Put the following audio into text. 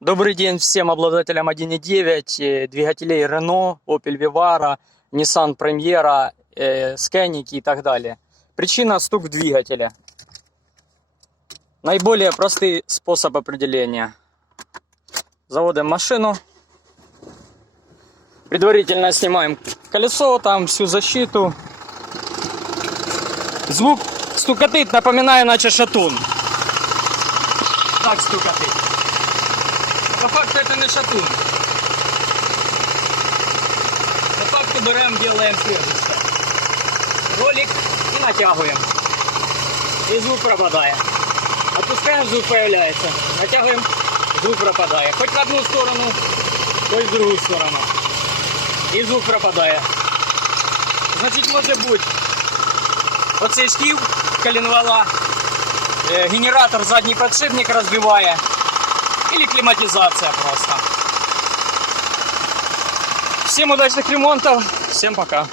Добрый день всем обладателям 1.9, двигателей Renault, Opel Vivaro, Nissan Premiera, Scenic и так далее. Причина — стук двигателя. Наиболее простой способ определения. Заводим машину. Предварительно снимаем колесо, там всю защиту. Звук стукотит, напоминаю, иначе шатун. Так стукотит. По факту это не шатун. По факту берем, делаем следующее. Ролик и натягиваем. И звук пропадает. Отпускаем, звук появляется. Натягиваем, звук пропадает. Хоть в одну сторону, хоть в другую сторону. І звук пропадає. Значить, може бути оцей шків коленвала, генератор задній подшипник розбиває, або кліматизація просто. Всім удачних ремонтів, всім пока.